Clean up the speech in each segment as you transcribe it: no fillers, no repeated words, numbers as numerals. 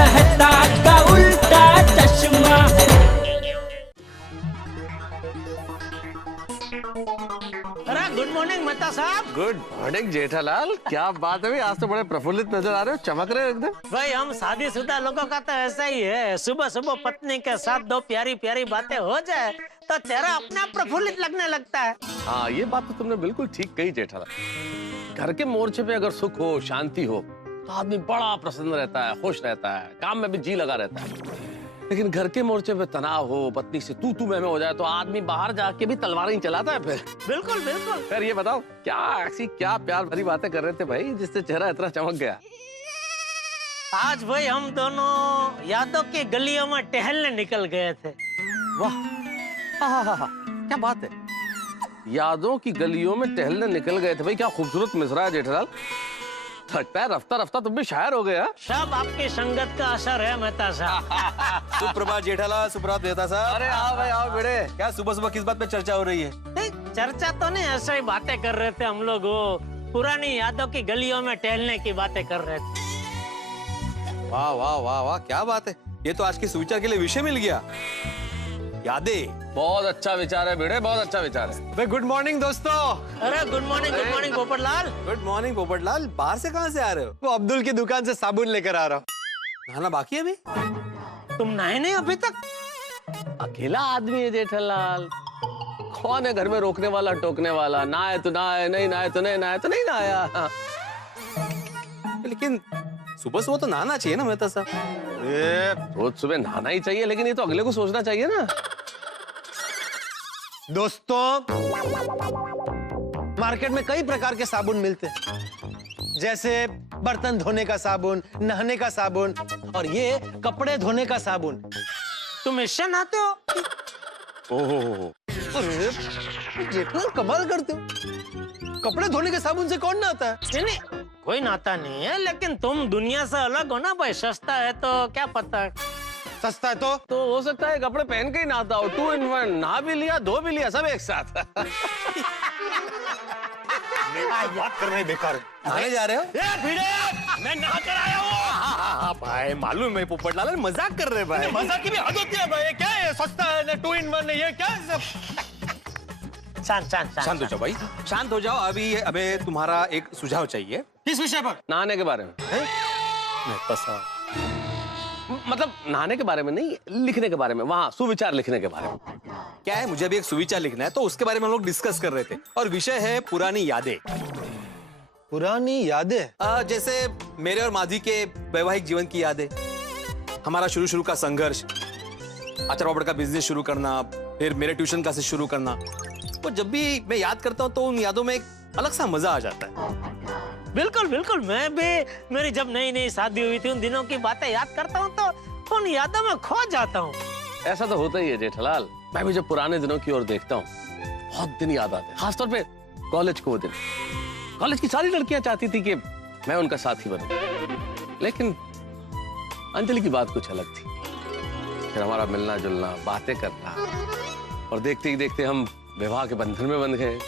मेहता का उल्टा चश्मा। अरे गुड मॉर्निंग मेहता साहब। गुड मॉर्निंग जेठालाल, क्या बात है भाई, आज तो बड़े प्रफुल्लित नजर आ रहे हो, चमक रहे हो एकदम। भाई हम शादीशुदा लोगों का तो ऐसा ही है, सुबह सुबह पत्नी के साथ दो प्यारी प्यारी बातें हो जाए तो चेहरा अपने आप प्रफुल्लित लगने लगता है। हाँ, ये बात तो तुमने बिल्कुल ठीक कही जेठालाल। घर के मोर्चे पे अगर सुख हो, शांति हो तो आदमी बड़ा प्रसन्न रहता है, खुश रहता है, काम में भी जी लगा रहता है। लेकिन घर के मोर्चे पे तनाव हो, पत्नी से तू मैं हो जाए तो आदमी बाहर जाके भी तलवारें ही चलाता है फिर। बिल्कुल बिल्कुल। फिर ये बताओ क्या प्यार भरी बातें कर रहे थे भाई, जिससे चेहरा इतना चमक गया। आज भाई हम दोनों यादों की गलियों में टहलने निकल गए थे। वाह, हाँ, क्या बात है, यादों की गलियों में टहलने निकल गए थे भाई, क्या खूबसूरत मिसरा है जेठालाल। लगता है रफ्ता रफ्ता तुम भी शायर हो गया। सब आपकी संगत का असर है मेहता साहब। सुप्रभात जेठालाल, सुप्रभात मेहता साहब। अरे आओ भाई आओ बेड़े। क्या सुबह सुबह किस बात पे चर्चा हो रही है? नहीं, चर्चा तो नहीं, ऐसे ही बातें कर रहे थे हम लोग, वो पुरानी यादों की गलियों में टहलने की बातें कर रहे थे। वाह वाह वाह वाह, क्या बात है, ये तो आज के सुविचार के लिए विषय मिल गया, यादें। बहुत अच्छा विचार है बेड़े, बहुत अच्छा विचार है। भाई गुड मॉर्निंग दोस्तों। अरे good morning Popatlal. Good morning Popatlal, बाहर से कहाँ से आ रहे हो? वो अब्दुल की दुकान से साबुन लेकर आ रहा हूँ। नहाना बाकी है अभी? तुम नहाए नहीं अभी तक? अकेला आदमी है जेठालाल, कौन है घर में रोकने वाला टोकने वाला, नहाए तो नहाए, नहीं नहाए तो नहीं नहाए तो नहीं नहाया। लेकिन सुबह सुबह तो नहाना चाहिए ना मेहता साहब। रोज सुबह नहाना ही चाहिए, लेकिन ये तो अगले को सोचना चाहिए ना। दोस्तों, मार्केट में कई प्रकार के साबुन मिलते हैं, जैसे बर्तन धोने का साबुन, नहाने का साबुन और ये कपड़े धोने का साबुन। तुम इससे नहाते हो? ओहो, अरे जेठालाल कमाल करते हो, कपड़े धोने के साबुन से कौन नहाता है? नहीं, कोई नहाता नहीं है, लेकिन तुम दुनिया से अलग हो ना भाई, सस्ता है तो क्या पता। सस्ता है तो हो सकता है कपड़े पहन के ही नहाता हो, 2 in 1, नहा भी लिया, धो भी लिया, सब एक साथ। बात कर रहे बेकार। नहाने जा रहे हो? मैं नहा कर आया हूँ। हाँ भाई, मालूम है पोपटलाल, मजाक कर रहे भाई। मजाक की भी हद होती है भाई, क्या है सस्ता है ना 2 in 1 है, ये क्या है सब? शांत हो जाओ भाई, शांत हो जाओ। अभी हमें तुम्हारा एक सुझाव चाहिए। किस विषय पर? नहाने के बारे में। मेहता साहब, मतलब नहाने के बारे में नहीं, लिखने के बारे में, वहाँ सुविचार लिखने के बारे में। क्या है, मुझे अभी एक सुविचार लिखना है, तो उसके बारे में हम लोग डिस्कस कर रहे थे, और विषय है पुरानी यादें। पुरानी यादें? जैसे मेरे और माधवी के वैवाहिक जीवन की यादें, हमारा शुरू का संघर्ष, अचार पापड़ का बिजनेस शुरू करना, फिर मेरे ट्यूशन क्लासेस शुरू करना। तो जब भी मैं याद करता हूँ तो उन यादों में एक अलग सा मजा आ जाता है। बिल्कुल बिल्कुल, मैं भी मेरी जब नई नई शादी हुई थी उन दिनों की बातें याद करता हूँ तो उन यादों में खो जाता हूँ। ऐसा तो होता ही है जेठालाल, मैं भी जब पुराने दिनों की ओर देखता हूँ बहुत दिन याद आते हैं, खासतौर पे कॉलेज को दिन। कॉलेज की सारी लड़कियां चाहती थी कि मैं उनका साथी बनूं, लेकिन अंजलि की बात कुछ अलग थी। फिर हमारा मिलना जुलना, बातें करना, और देखते ही देखते हम विवाह के बंधन में बंध गए।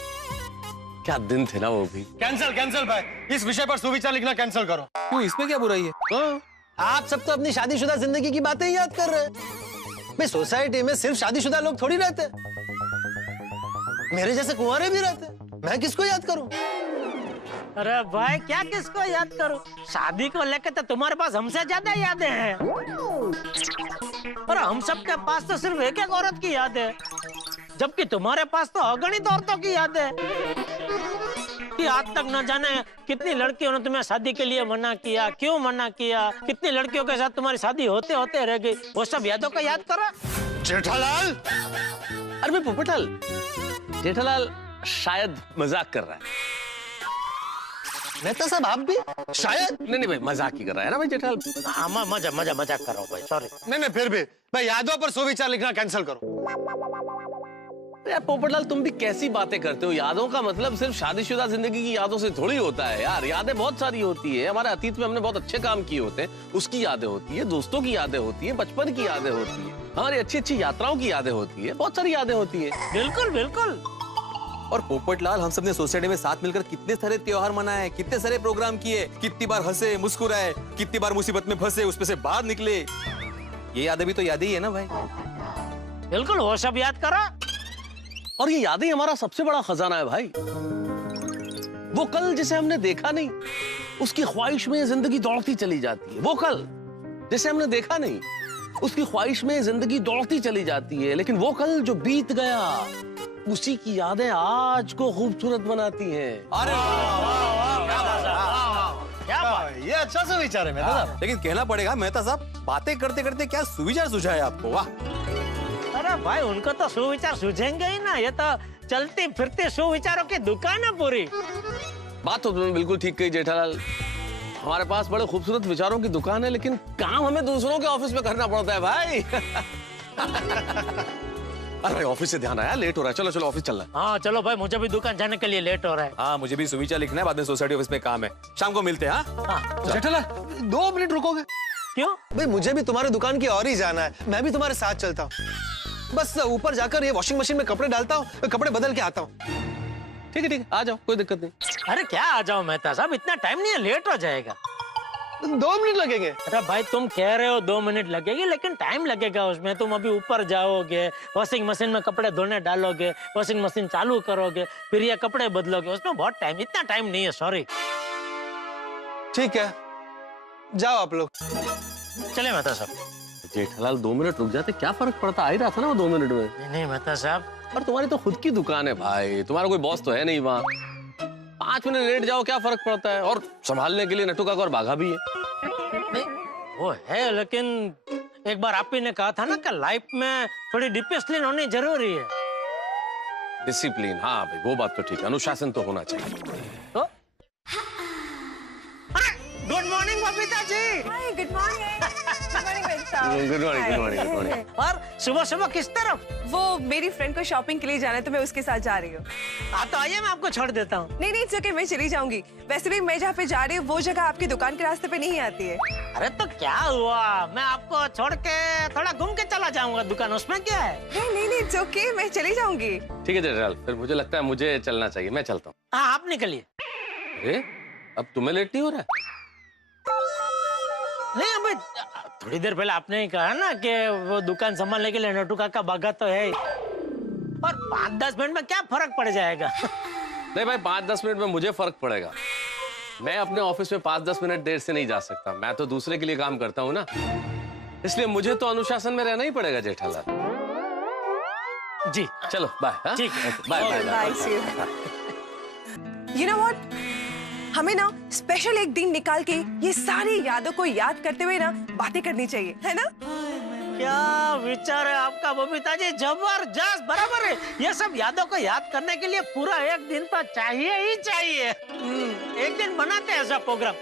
क्या दिन थे ना वो भी। कैंसिल भाई, इस विषय पर सुविचार लिखना कैंसिल करो। क्यों, इसमें क्या बुराई है? आप सब तो अपनी शादीशुदा जिंदगी की बातें ही याद कर रहे हैं। भाई सोसाइटी में सिर्फ शादीशुदा लोग थोड़ी रहते, मेरे जैसे कुंवारे भी रहते, मैं किसको याद करूं? अरे भाई क्या किसको याद करूं, शादी को लेकर तो तुम्हारे पास हमसे ज्यादा यादें हैं, और हम सबके पास तो सिर्फ एक औरत की याद है, जबकि तुम्हारे पास तो अगणित औरतों की याद है कि आज तक न जाने कितनी लड़कियों ने तुम्हें शादी के लिए मना किया, क्यों मना किया, कितनी लड़कियों के साथ तुम्हारी शादी होते होते रह गई, वो सब यादों का याद करो। जेठालाल, अरे भाई पोपटलाल, जेठालाल शायद मजाक कर रहा है। मेहता साहब आप भी शायद? नहीं भाई, मजाक ही कर रहा है ना भाई जेठालाल। हाँ, मजाक कर रहा हूँ भाई, सॉरी। नहीं फिर भी भाई यादों पर सुविचार लिखना कैंसिल करो। यार पोपटलाल, तुम भी कैसी बातें करते हो, यादों का मतलब सिर्फ शादीशुदा जिंदगी की यादों से थोड़ी होता है यार। यादें बहुत सारी होती है, हमारे अतीत में हमने बहुत अच्छे काम किए होते हैं, उसकी यादें होती है, दोस्तों की यादें होती है, बचपन की यादें होती है, हमारी अच्छी अच्छी यात्राओं की यादें होती है, बहुत सारी यादें होती है। बिल्कुल बिल्कुल। और पोपटलाल, हम सबने सोसाइटी में साथ मिलकर कितने सारे त्योहार मनाए, कितने सारे प्रोग्राम किए, कितनी बार हंसे मुस्कुराए, कितनी बार मुसीबत में फंसे उसमें से बाहर निकले। ये यादें भी तो यादें ही है ना भाई। बिल्कुल वो सब याद करो। और ये यादें हमारा सबसे बड़ा खजाना है भाई। वो कल जिसे हमने देखा नहीं, उसकी ख्वाहिश में जिंदगी दौड़ती चली जाती है। वो कल जिसे हमने देखा नहीं, उसकी ख्वाहिश में जिंदगी दौड़ती चली जाती है। लेकिन वो कल जो बीत गया, उसी की यादें आज को खूबसूरत बनाती हैं। अरे क्या बात। ये अच्छा सा विचार है मेहता साहब। लेकिन कहना पड़ेगा मेहता साहब, बातें करते करते क्या सुविचार सुझाए आपको, वाह। अरे भाई उनको तो सुविचार सूझेंगे ही ना, ये तो चलती फिरती सुविचारों की दुकान है पूरी। बात तो तुमने बिल्कुल ठीक कही जेठालाल। हमारे पास बड़े खूबसूरत विचारों की दुकान है, लेकिन काम हमें दूसरों के ऑफिस में करना पड़ता है भाई। अरे भाई ऑफिस से ध्यान आया, लेट हो रहा है, चलो चलो ऑफिस चलना है। हाँ चलो भाई, मुझे भी दुकान जाने के लिए लेट हो रहा है। हाँ मुझे भी सुविचार लिखना है, बाद में सोसाइटी ऑफिस में काम है, शाम को मिलते हैं। हाँ जेठालाल 2 मिनट रुकोगे? क्यों? भाई मुझे भी तुम्हारे दुकान की और ही जाना है, मैं भी तुम्हारे साथ चलता हूँ। बस ऊपर जाकर ये वॉशिंग मशीन में कपड़े डालता हूँ, कपड़े बदल के आता हूँ। ठीक है, आ जाओ, कोई दिक्कत नहीं। अरे क्या आ जाओ मेहता साहब, इतना टाइम नहीं है, लेट हो जाएगा। 2 मिनट लगेंगे। अरे भाई तुम कह रहे हो 2 मिनट लगेगी, लेकिन टाइम लगेगा उसमें। तुम अभी ऊपर जाओगे, वॉशिंग मशीन में कपड़े धोने डालोगे, वॉशिंग मशीन चालू करोगे, फिर ये कपड़े बदलोगे, उसमें बहुत टाइम, इतना टाइम नहीं है, सॉरी। ठीक है, जाओ आप लोग। चले मेहता साहब। जेठालाल 2 मिनट रुक जाते, क्या फर्क पड़ता, आ ही रहा था ना वो 2 मिनट में। नहीं मेहता साहब। और तुम्हारी तो खुद की दुकान है भाई, तुम्हारा कोई बॉस तो है नहीं वहाँ। 5 मिनट लेट जाओ, क्या फर्क पड़ता है। और संभालने के लिए नट्टू काका और बाघा भी है। नहीं वो है, लेकिन एक बार आप ही ने कहा था ना कि लाइफ में थोड़ी डिसिप्लिन होनी जरूरी है। डिसिप्लिन, हाँ भाई वो बात तो ठीक है, अनुशासन तो होना चाहिए। तो good morning Babita ji. Hi good morning. Good morning बेटा। Good morning, good morning, good morning. और सुबह सुबह किस तरफ? वो मेरी फ्रेंड को शॉपिंग के लिए जाना है, तो मैं उसके साथ जा रही हूँ। हाँ तो आइए, मैं आपको छोड़ देता हूँ। नहीं नहीं चुके, मैं चली जाऊंगी। वैसे भी मैं जहाँ पे जा रही हूँ वो जगह आपकी दुकान के रास्ते पे नहीं आती है। अरे तो क्या हुआ, मैं आपको छोड़ के थोड़ा घूम के चला जाऊंगा दुकान, उसमें क्या है? नहीं नहीं चुके, मैं चली जाऊंगी। ठीक है जेठालाल, फिर मुझे लगता है मुझे चलना चाहिए, मैं चलता हूँ। हाँ आप निकलिए। अरे अब तुम्हें लेट नहीं हो रहा है? नहीं अभी थोड़ी देर पहले आपने ही कहा ना कि वो दुकान संभालने के लिए नट्टू काका बाघा तो है ही। और 5-10 मिनट में क्या फर्क पड़ जाएगा? नहीं भाई, 5-10 मिनट में मुझे फर्क पड़ेगा। मैं अपने ऑफिस में 5-10 मिनट देर से नहीं जा सकता, मैं तो दूसरे के लिए काम करता हूँ ना, इसलिए मुझे तो अनुशासन में रहना ही पड़ेगा जेठालाल जी। चलो बाय। हाँ? ठीक है, bye bye bye see you know what, हमें ना स्पेशल एक दिन निकाल के ये सारी यादों को याद करते हुए ना बातें करनी चाहिए, है ना? क्या विचार है आपका बबीता जी, जबरदस्त, बराबर है। ये सब यादों को याद करने के लिए पूरा एक दिन तो चाहिए ही चाहिए। एक दिन बनाते हैं ऐसा प्रोग्राम।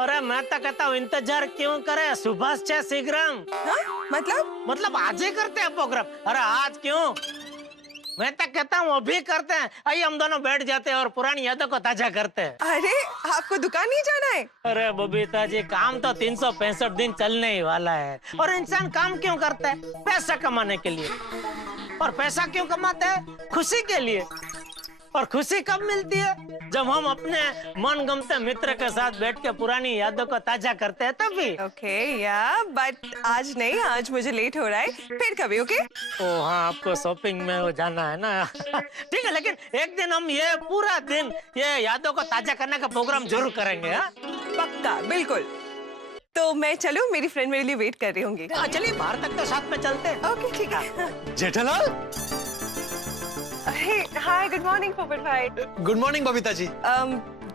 अरे मैं तो कहता हूँ इंतजार क्यों करे, सुबह से शीघ्रम। हाँ? मतलब आज ही करते हैं प्रोग्राम। अरे आज क्यों, मैं तो कहता हूँ अभी करते हैं। आइए हम दोनों बैठ जाते हैं और पुरानी यादों को ताजा करते हैं। अरे आपको दुकान नहीं जाना है? अरे बबीता जी, काम तो 365 दिन चलने ही वाला है। और इंसान काम क्यों करता है? पैसा कमाने के लिए। और पैसा क्यों कमाता है? खुशी के लिए। और खुशी कब मिलती है? जब हम अपने मनगमते मित्र के साथ बैठ के पुरानी यादों को ताजा करते हैं तभी। ओके या बट आज नहीं, आज मुझे लेट हो रहा है, फिर कभी। ओके ओ हाँ, आपको शॉपिंग में वो जाना है ना। ठीक है, लेकिन एक दिन हम ये पूरा दिन ये यादों को ताजा करने का प्रोग्राम जरूर करेंगे। हाँ पक्का, बिल्कुल। तो मैं चलूं, मेरी फ्रेंड मेरे लिए वेट कर रही होंगी। चलिए बाहर तक तो साथ में चलते हैं। ओके ठीक है। जेठालाल हाय गुड मॉर्निंग पोपट भाई। गुड मॉर्निंग बबीता जी।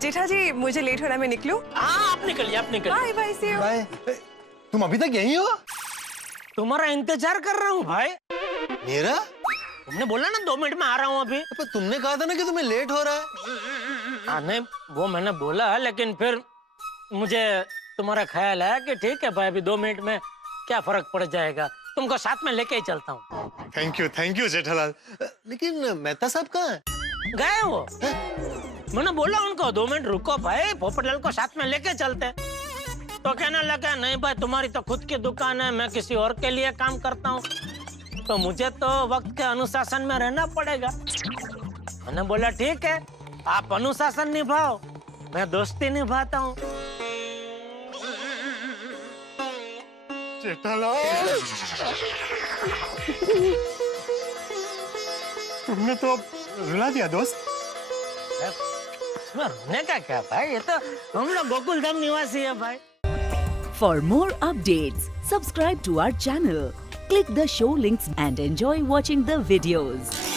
जेठा जी मुझे लेट हो रहा है, मैं निकलूं? हाँ आप निकलिए, आप निकलिए। Bye bye, see you. Bye. तुम अभी तक यहीं हो? तुम्हारा इंतजार कर रहा हूँ भाई। मेरा? तुमने बोला ना 2 मिनट में आ रहा हूँ अभी। पर तुमने कहा था ना कि तुम्हें लेट हो रहा है। हाँ नहीं, वो मैंने बोला, लेकिन फिर मुझे तुम्हारा ख्याल है कि ठीक है भाई, अभी 2 मिनट में क्या फर्क पड़ जाएगा, तुमको साथ में लेके ही चलता हूँ। Thank you Jethalal. लेकिन मेहता साहब कहाँ है? गए वो। मैंने बोला उनको 2 मिनट रुको भाई, पोपटलाल को साथ में लेके चलते। तो कहने लगा नहीं भाई, तुम्हारी तो खुद की दुकान है, मैं किसी और के लिए काम करता हूँ, तो मुझे तो वक्त के अनुशासन में रहना पड़ेगा। मैंने बोला ठीक है, आप अनुशासन निभाओ, मैं दोस्ती निभाता हूँ। तुमने तो रुला दिया दोस्त। इसमें रोने का क्या भाई, ये तो हम लोग गोकुल धाम निवासी है भाई। For more updates, subscribe to our channel, click the show links and enjoy watching the videos.